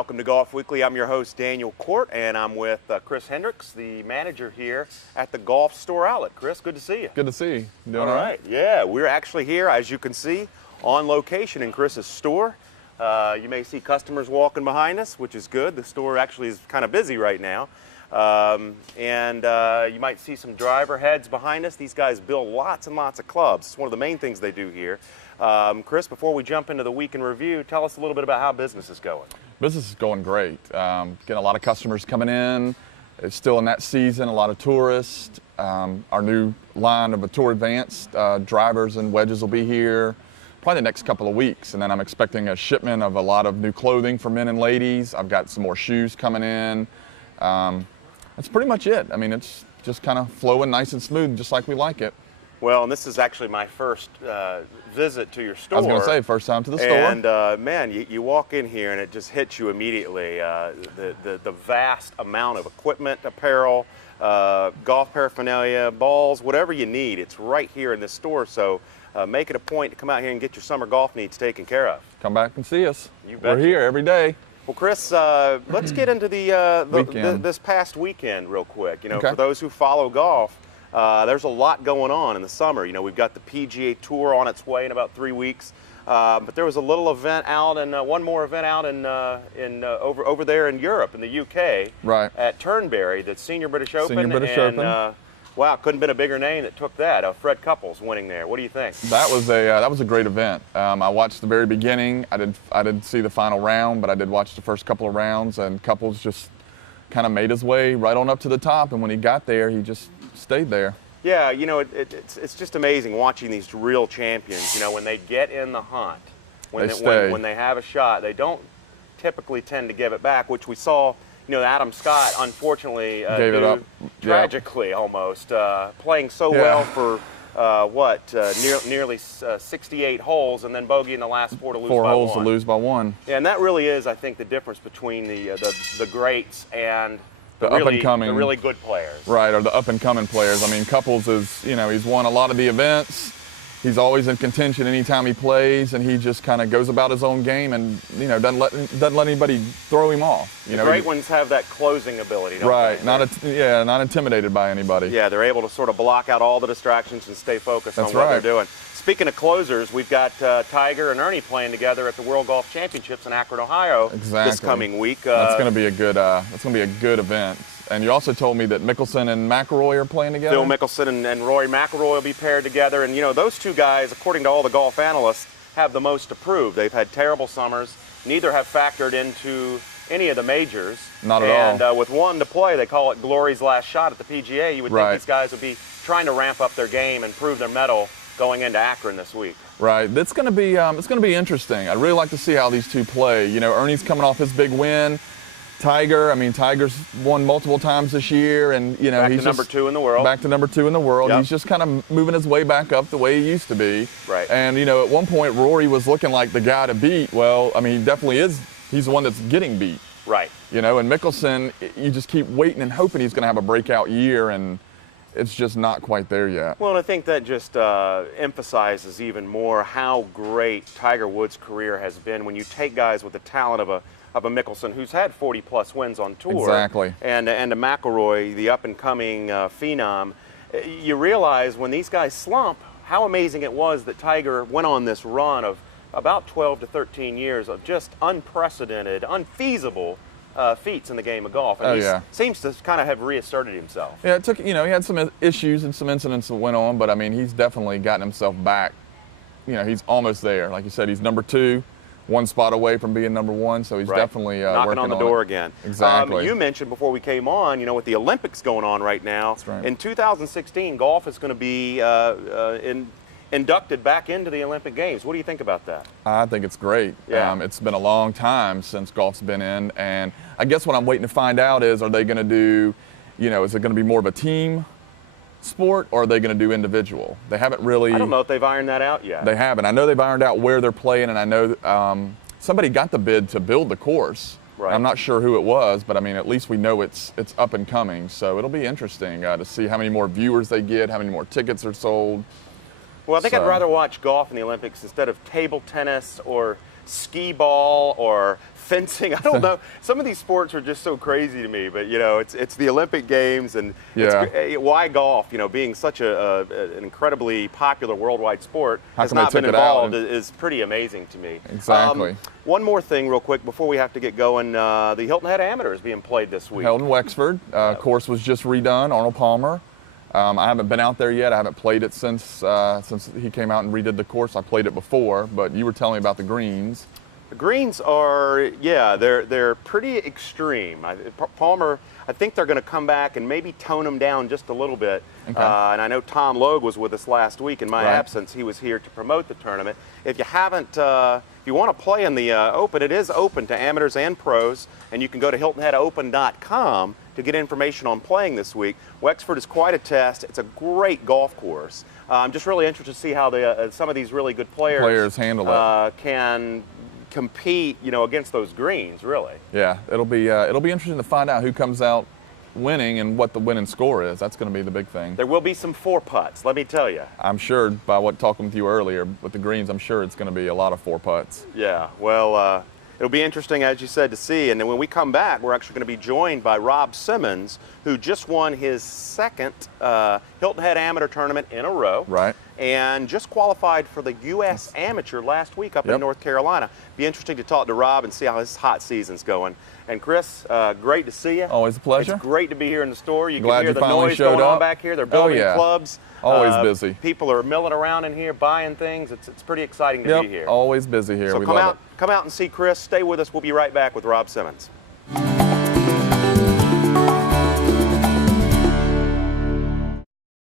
Welcome to Golf Weekly. I'm your host, Daniel Cort, and I'm with Chris Hendrix, the manager here at the Golf Store Outlet. Chris, good to see you. Good to see you. Doing all right? Yeah, we're actually here, as you can see, on location in Chris's store. You may see customers walking behind us, which is good. The store actually is kind of busy right now. You might see some driver heads behind us. These guys build lots and lots of clubs. It's one of the main things they do here. Chris, before we jump into the week in review, tell us a little bit about how business is going. Business is going great. Getting a lot of customers coming in. It's still in that season, a lot of tourists. Our new line of Tour Advanced drivers and wedges will be here probably the next couple of weeks. And then I'm expecting a shipment of a lot of new clothing for men and ladies. I've got some more shoes coming in. That's pretty much it. I mean, it's just kind of flowing nice and smooth, just like we like it. Well, and this is actually my first visit to your store. I was going to say, first time to the store. And man, you walk in here and it just hits you immediately. The vast amount of equipment, apparel, golf paraphernalia, balls, whatever you need, it's right here in this store. So make it a point to come out here and get your summer golf needs taken care of. Come back and see us. You bet. We're here every day. Well, Chris, let's get into this past weekend real quick. You know, Okay. For those who follow golf, there's a lot going on in the summer. You know, we've got the PGA Tour on its way in about 3 weeks, but there was a little event out and one more event out over there in Europe, in the UK, Right. at Turnberry, the Senior British Open. Senior British Open. Wow, couldn't have been a bigger name that took that. Fred Couples winning there. What do you think? That was a great event. I watched the very beginning. I didn't see the final round, but I did watch the first couple of rounds, and Couples just kind of made his way right on up to the top. And when he got there, he just stayed there. Yeah, you know, it's just amazing watching these real champions. You know, when they get in the hunt, when they have a shot, they don't typically tend to give it back, which we saw. You know, Adam Scott, unfortunately, gave it up tragically almost, playing so well for nearly 68 holes, and then bogey in the last four to lose by one. 4 holes to lose by one. Yeah, and that really is, I think, the difference between the greats and the really good players. Right, or the up-and-coming players. I mean, Couples is, you know, he's won a lot of the events. He's always in contention anytime he plays, and he just kind of goes about his own game and, you know, doesn't let anybody throw him off. The great ones have that closing ability, don't they? Not intimidated by anybody. Yeah, they're able to sort of block out all the distractions and stay focused on what they're doing. Speaking of closers, we've got Tiger and Ernie playing together at the World Golf Championships in Akron, Ohio this coming week. That's going to be a good event. And you also told me that Mickelson and McIlroy are playing together? Phil Mickelson and Rory McIlroy will be paired together. And, you know, those two guys, according to all the golf analysts, have the most to prove. They've had terrible summers. Neither have factored into any of the majors. Not at all. And with one to play, they call it Glory's last shot at the PGA. You would think these guys would be trying to ramp up their game and prove their mettle going into Akron this week. Right. It's going to be interesting. I'd really like to see how these two play. You know, Ernie's coming off his big win. Tiger's won multiple times this year, and you know he's number 2 in the world. Back to number 2 in the world. Yep. He's just kind of moving his way back up the way he used to be. Right. And you know, at one point Rory was looking like the guy to beat. Well, I mean, he definitely is. He's the one that's getting beat. Right. You know, and Mickelson, you just keep waiting and hoping he's going to have a breakout year, and it's just not quite there yet. Well, and I think that just emphasizes even more how great Tiger Woods' career has been when you take guys with the talent of a Mickelson, who's had 40-plus wins on tour. Exactly. And a McIlroy, the up-and-coming phenom. You realize when these guys slump, how amazing it was that Tiger went on this run of about 12 to 13 years of just unprecedented, unfeasible feats in the game of golf. And he seems to kind of have reasserted himself. Yeah, it took, you know, he had some issues and some incidents that went on, but I mean, he's definitely gotten himself back. You know, he's almost there. Like you said, he's number 2. 1 spot away from being number 1, so he's definitely knocking on the door again. Exactly. You mentioned before we came on, you know, with the Olympics going on right now, in 2016, golf is going to be inducted back into the Olympic Games. What do you think about that? I think it's great. Yeah. It's been a long time since golf's been in, and I guess what I'm waiting to find out is, are they going to do, you know, is it going to be more of a team sport, or are they going to do individual? They haven't really. I don't know if they've ironed that out yet. They haven't. I know they've ironed out where they're playing, and I know somebody got the bid to build the course. Right. I'm not sure who it was, but I mean, at least we know it's up and coming. So it'll be interesting to see how many more viewers they get, how many more tickets are sold. Well, I think I'd rather watch golf in the Olympics instead of table tennis or skee ball or fencing. I don't know. Some of these sports are just so crazy to me, but you know, it's the Olympic Games, and why golf? You know, being such an incredibly popular worldwide sport, has not been involved is pretty amazing to me. Exactly. One more thing, real quick, before we have to get going. The Hilton Head Amateur is being played this week. Held in Wexford. Course was just redone. Arnold Palmer. I haven't been out there yet. I haven't played it since he came out and redid the course. I played it before, but you were telling me about the greens. The greens are, yeah, they're pretty extreme. Palmer, I think they're going to come back and maybe tone them down just a little bit. Okay. And I know Tom Logue was with us last week. In my absence, he was here to promote the tournament. If you haven't, if you want to play in the Open, it is open to amateurs and pros, and you can go to HiltonHeadOpen.com to get information on playing this week. Wexford is quite a test. It's a great golf course. I'm just really interested to see how some of these really good players handle it. Can compete, you know, against those greens, really. Yeah, it'll be interesting to find out who comes out winning and what the winning score is. That's going to be the big thing. There will be some 4-putts, let me tell you. I'm sure by talking with you earlier with the greens, I'm sure it's going to be a lot of 4-putts. Yeah, well, it'll be interesting, as you said, to see. And then when we come back, we're actually going to be joined by Rob Simmons, who just won his second Hilton Head Amateur tournament in a row. Right. And just qualified for the U.S. Amateur last week up in North Carolina. Be interesting to talk to Rob and see how his hot season's going. And Chris, great to see you. Always a pleasure. It's great to be here in the store. You Glad can hear you the noise going on back here. They're building clubs. Always busy. People are milling around in here, buying things. It's pretty exciting to be here. Always busy here. So come out and see Chris. Stay with us. We'll be right back with Rob Simmons.